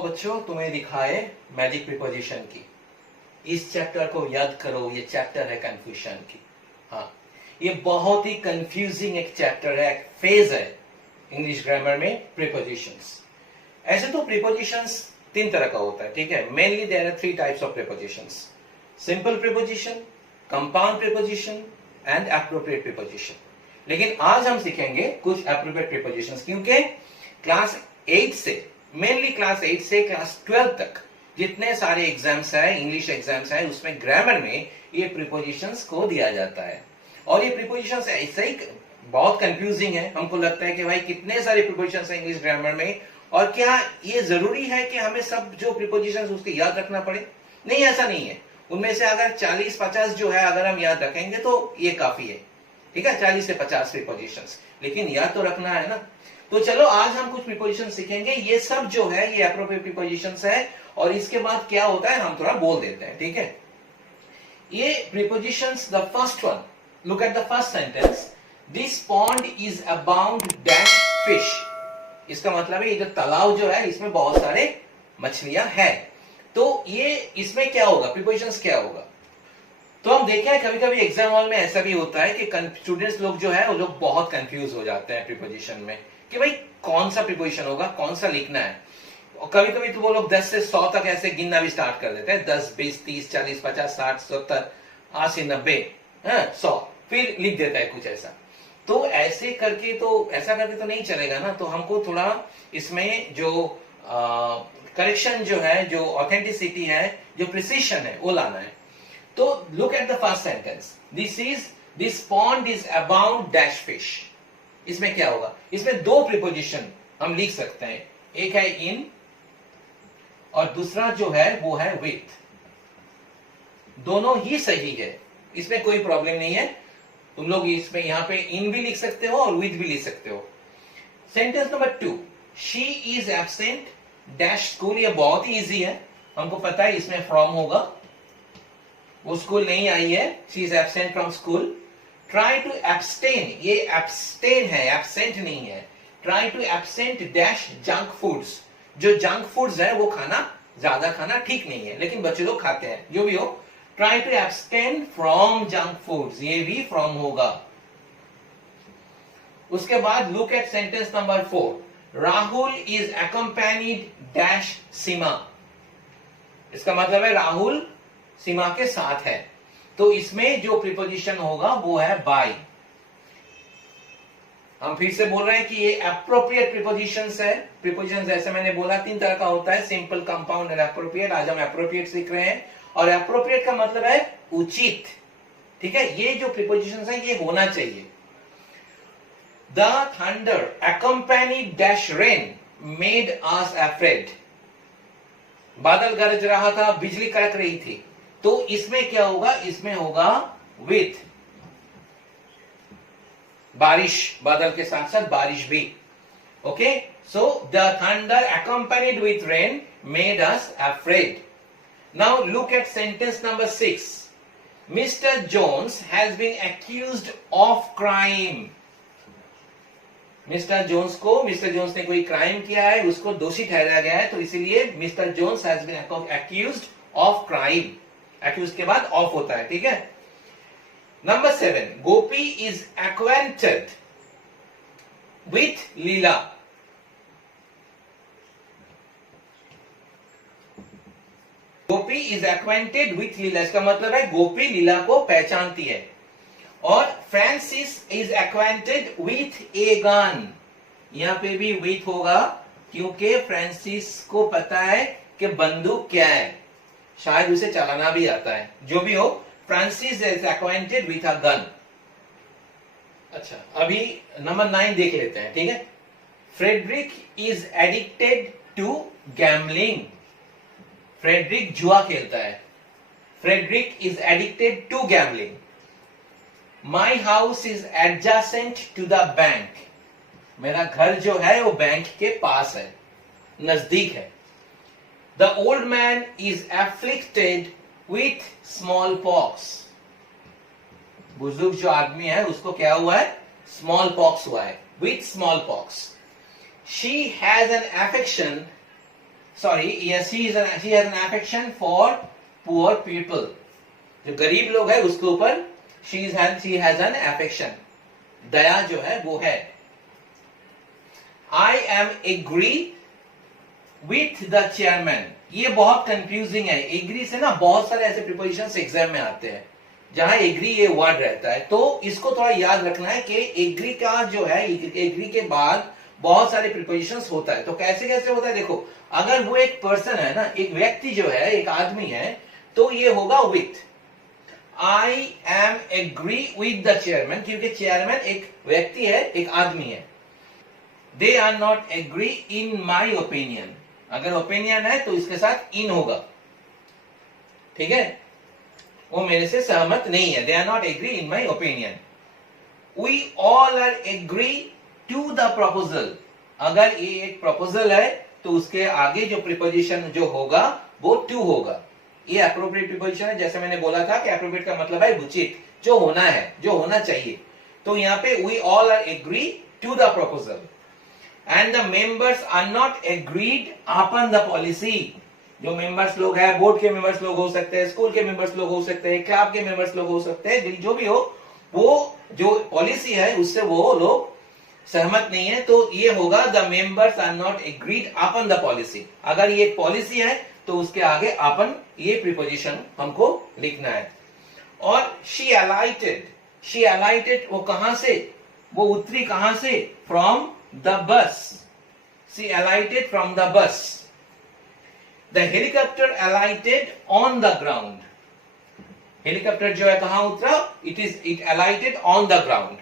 आओ बच्चों, तुम्हें दिखाए मैजिक प्रीपोजिशन की। इस चैप्टर को याद करो, ये चैप्टर है कंफ्यूजन की। हाँ, ये बहुत ही कंफ्यूजिंग एक चैप्टर है, एक फेज है इंग्लिश ग्रामर में, प्रीपोजिशंस। ऐसे तो प्रीपोजिशंस तीन तरह का होता है, ठीक है। Mainly there are three types of prepositions: simple preposition, compound preposition and appropriate preposition. लेकिन आज हम सीखेंगे कुछ एप्रोप्रिएट प्रीपोजिशंस, क्योंकि क्लास 8 से, मेनली क्लास 8 से क्लास 12 तक जितने सारे एग्जाम्स हैं, इंग्लिश एग्जाम्स हैं, उसमें ग्रामर में ये प्रीपोजिशंस को दिया जाता है। और ये प्रीपोजिशंस ऐसे ही बहुत कंफ्यूजिंग है। हमको लगता है कि भाई कितने सारे प्रीपोजिशंस हैं इंग्लिश ग्रामर में, और क्या ये जरूरी है कि हमें सब जो प्रीपोजिशंस उसके याद रखना पड़े? नहीं, ऐसा नहीं है। उनमें से अगर 40-50 जो है अगर हम याद रखेंगे तो ये काफी है, ठीक है, 40 से 50 प्रीपोजिशंस। लेकिन याद तो रखना है ना। तो चलो आज हम कुछ प्रीपोजिशन सीखेंगे। ये सब जो है ये एप्रोप्रिएट प्रीपोजिशंस है, और इसके बाद क्या होता है हम थोड़ा बोल देते हैं, ठीक है। ये prepositions, the first one, look at the first sentence, this pond is abound dash fish. इसका मतलब है ये जो तालाब जो है इसमें बहुत सारे मछलियां हैं। तो ये इसमें क्या होगा, प्रीपोजिशंस क्या होगा? तो हम देखें कभी कभी एग्जाम हॉल में ऐसा भी होता है कि स्टूडेंट्स लोग जो है वो लोग बहुत कंफ्यूज हो जाते हैं प्रीपोजिशन में, कि भाई कौन सा प्रीपोजिशन होगा, कौन सा लिखना है। और कभी कभी तो वो लोग 10 से 100 तक ऐसे गिनना भी स्टार्ट कर देते हैं, 10, 20, 30, 40, 50, 60, 70, 80, 90, 100, फिर लिख देता है कुछ ऐसा। तो ऐसे करके तो ऐसा करके तो नहीं चलेगा ना। तो हमको थोड़ा इसमें जो करेक्शन जो है, जो ऑथेंटिसिटी है, जो प्रिसीशन है, वो लाना है। तो look at the first sentence, this pond is abound dash fish. इसमें क्या होगा? इसमें दो प्रीपोजिशन हम लिख सकते हैं, एक है इन और दूसरा जो है वो है विथ। दोनों ही सही है, इसमें कोई प्रॉब्लम नहीं है। तुम लोग इसमें यहां पे इन भी लिख सकते हो और विथ भी लिख सकते हो। Sentence number 2, she is absent dash school. ये बहुत ही इजी है, हमको पता है इसमें फ्रॉम होगा, वो स्कूल नहीं आई है, she is absent from school. Try to abstain, ये एब्सटेन है, एब्सेंट नहीं है। Try to absent dash junk foods. जो जंक फूड्स है वो खाना, ज्यादा खाना ठीक नहीं है, लेकिन बच्चे लोग खाते हैं, जो भी हो। Try to abstain from junk foods, ये भी फ्रॉम होगा। उसके बाद look at sentence number 4, Rahul is accompanied dash Seema. इसका मतलब है राहुल सीमा के साथ है। तो इसमें जो प्रीपोजिशन होगा वो है बाय। हम फिर से बोल रहे हैं कि ये एप्रोप्रिएट प्रीपोजिशंस है। प्रीपोजिशंस जैसे मैंने बोला 3 तरह का होता है, सिंपल, कंपाउंड और एप्रोप्रिएट। आज हम एप्रोप्रिएट सीख रहे हैं, और एप्रोप्रिएट का मतलब है उचित, ठीक है। ये जो प्रीपोजिशंस है ये होना चाहिए। The thunder accompanied dash rain made us afraid। बादल गरज रहा था, बिजली कड़क रही थी। तो इसमें क्या होगा? इसमें होगा विथ, बारिश, बादल के साथ साथ बारिश भी। Okay, so the thunder accompanied with rain made us afraid। Now look at sentence number 6, Mr. Jones has been accused of crime। Mister Jones को, मिस्टर जोन्स ने कोई क्राइम किया है, उसको दोषी ठहराया गया है, तो इसीलिए mister Jones has been accused of crime. Accused के बाद ऑफ होता है, ठीक है। Number 7, Gopi is acquainted with Leela. Gopi is acquainted with Leela, इसका मतलब है गोपी लीला को पहचानती है। और Francis is acquainted with a gun. यहां पे भी विथ होगा, क्योंकि फ्रांसिस को पता है कि बंदूक क्या है, शायद उसे चलाना भी आता है। जो भी हो, Francis is acquainted with a gun. अच्छा, अभी नंबर 9 देख लेते हैं, ठीक है। Frederick is addicted to gambling. Frederick जुआ खेलता है। Frederick is addicted to gambling. My house is adjacent to the bank. मेरा घर जो है वो बैंक के पास है, नजदीक है। The old man is afflicted with small pox. बुजुर्ग जो आदमी है उसको क्या हुआ है? स्मॉल पॉक्स हुआ है, with small pox. She has an affection sorry, yes, she has an affection for poor people. जो गरीब लोग है उसके ऊपर she has an affection. दया जो है वो है. I am agree with the chairman. ये बहुत कंफ्यूजिंग है. एग्री से ना बहुत सारे ऐसे प्रीपोजिशंस एग्जाम में आते हैं जहां एग्री ये वर्ड रहता है, तो इसको थोड़ा याद रखना है कि एग्री का जो है, एग्री के बाद बहुत सारे प्रीपोजिशंस होता है. तो कैसे कैसे होता है देखो, अगर वो एक पर्सन है ना, एक व्यक्ति जो है, एक आदमी है, तो ये होगा with. I am agree with the chairman, क्योंकि चेयरमैन एक व्यक्ति है, एक आदमी है. They are not agree in my opinion. अगर ओपिनियन है तो इसके साथ इन होगा. ठीक है, वो मेरे से सहमत नहीं है. They are not agree in my opinion. We all are agree to the proposal. अगर ये एक प्रपोजल है तो उसके आगे जो प्रीपोजिशन जो होगा वो टू होगा. ये एप्रोप्रिएट प्रीपोजिशन है. जैसे मैंने बोला था कि एप्रोप्रिएट का मतलब है उचित, जो होना है, जो होना चाहिए. तो यहां पे we all are agree to the proposal and the members are not agreed upon the policy. जो मेंबर्स लोग हैं, बोर्ड के मेंबर्स लोग हो सकते हैं, स्कूल के मेंबर्स लोग हो सकते हैं, क्लब के मेंबर्स लोग हो सकते हैं, जो भी हो, वो जो पॉलिसी है उससे वो लोग सहमत नहीं है. तो ये होगा the members are not agreed upon the policy. अगर ये पॉलिसी है तो उसके आगे अपन ये प्रीपोजिशन हमको लिखना है. और शी अलाइटेड वो कहां से, वो उतरी कहां से, from the bus. She अलाइटेड from the bus. The helicopter अलाइटेड on the ground. Helicopter जो है कहां उतरा, इट अलाइटेड ऑन द ग्राउंड.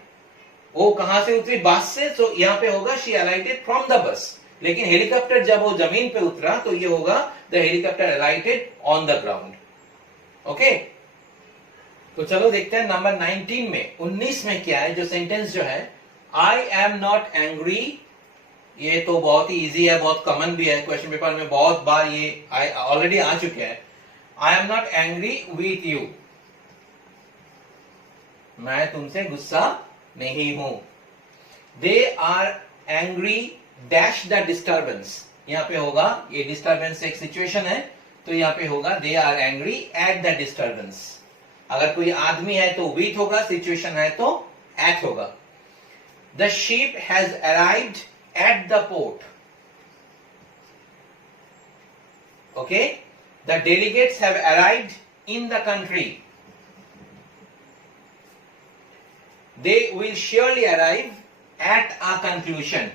वो कहां से उतरी, बस से. तो यहां पे होगा शी अलाइटेड फ्रॉम द बस. लेकिन हेलीकॉप्टर जब वो जमीन पे उतरा तो ये होगा the helicopter अलाइटेड on the ground. Okay, तो चलो देखते हैं नंबर 19 में, 19 में क्या है. जो सेंटेंस जो है, आई एम नॉट एंग्री, ये तो बहुत ही इजी है, बहुत कॉमन भी है, क्वेश्चन पेपर में बहुत बार ये ऑलरेडी आ चुके हैं. I am not angry with you. मैं तुमसे गुस्सा नहीं हूं. They are angry dash the disturbance. यहां पे होगा, ये डिस्टर्बेंस एक सिचुएशन है, तो यहां पे होगा they are angry at the disturbance. अगर कोई आदमी है तो विथ होगा, सिचुएशन है तो एट होगा. The ship has arrived at the port. Okay, the delegates have arrived in the country. They will surely arrive at a conclusion.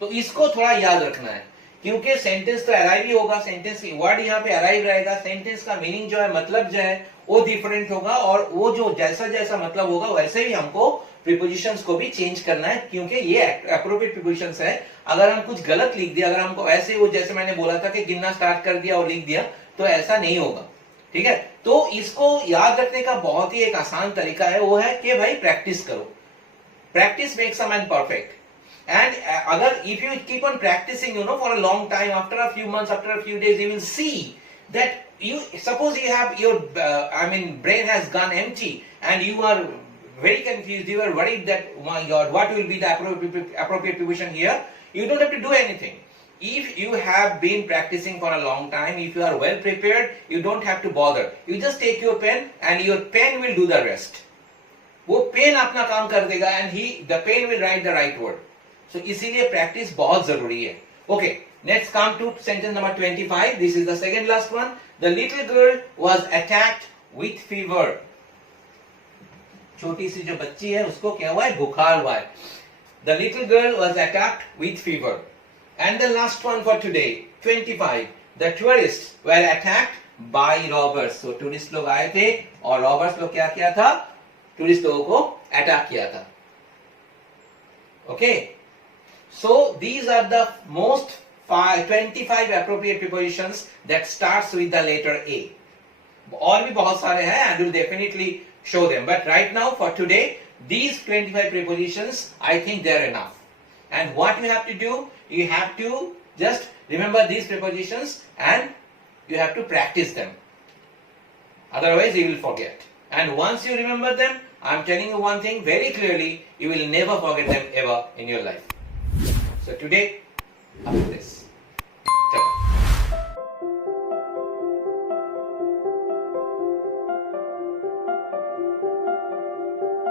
तो इसको थोड़ा याद रखना है, क्योंकि सेंटेंस तो अराइव ही होगा, सेंटेंस वर्ड यहाँ पे अराइव रहेगा, सेंटेंस का मीनिंग जो है, मतलब जो है वो डिफरेंट होगा, और वो जो जैसा जैसा मतलब होगा वैसे ही हमको प्रीपोजिशंस को भी चेंज करना है, क्योंकि ये एप्रोप्रिएट प्रीपोजिशंस है. अगर हम कुछ गलत लिख दिया, अगर हमको ऐसे वो जैसे मैंने बोला था कि गिनना स्टार्ट कर दिया और लिख दिया, तो ऐसा नहीं होगा. ठीक है, तो इसको याद रखने का बहुत ही एक आसान तरीका है, वो है कि भाई प्रैक्टिस करो. Practice makes a man perfect. And agar if you keep on practicing, for a long time, after a few months, after a few days, you will see that you suppose you have your brain has gone empty and you are very confused. You are worried that, oh my God, what will be the appropriate preposition here? You don't have to do anything. If you have been practicing for a long time, if you are well prepared, you don't have to bother. You just take your pen and your pen will do the rest. वो pen अपना काम कर देगा and the pen will write the right word. So इसीलिए practice बहुत जरूरी है. Okay, let's come to sentence number 25. This is the second last one. The little girl was attacked with fever. छोटी सी जो बच्ची है उसको क्या हुआ है, बुखार हुआ है. The little girl was attacked with fever. And the last one for today, 25. The tourists were attacked by robbers. So tourist लोग आए थे और robbers लोग क्या किया था, टूरिस्ट लोगों को अटैक किया था. Okay. So these are the most 25 appropriate prepositions that starts with the letter A. और भी बहुत सारे हैं, and will definitely show them. But right now for today, these 25 prepositions, I think they are enough. And what you have to do, you have to just remember these prepositions and you have to practice them. Otherwise, you will forget. And once you remember them, I am telling you one thing very clearly, you will never forget them ever in your life. So today, up to this.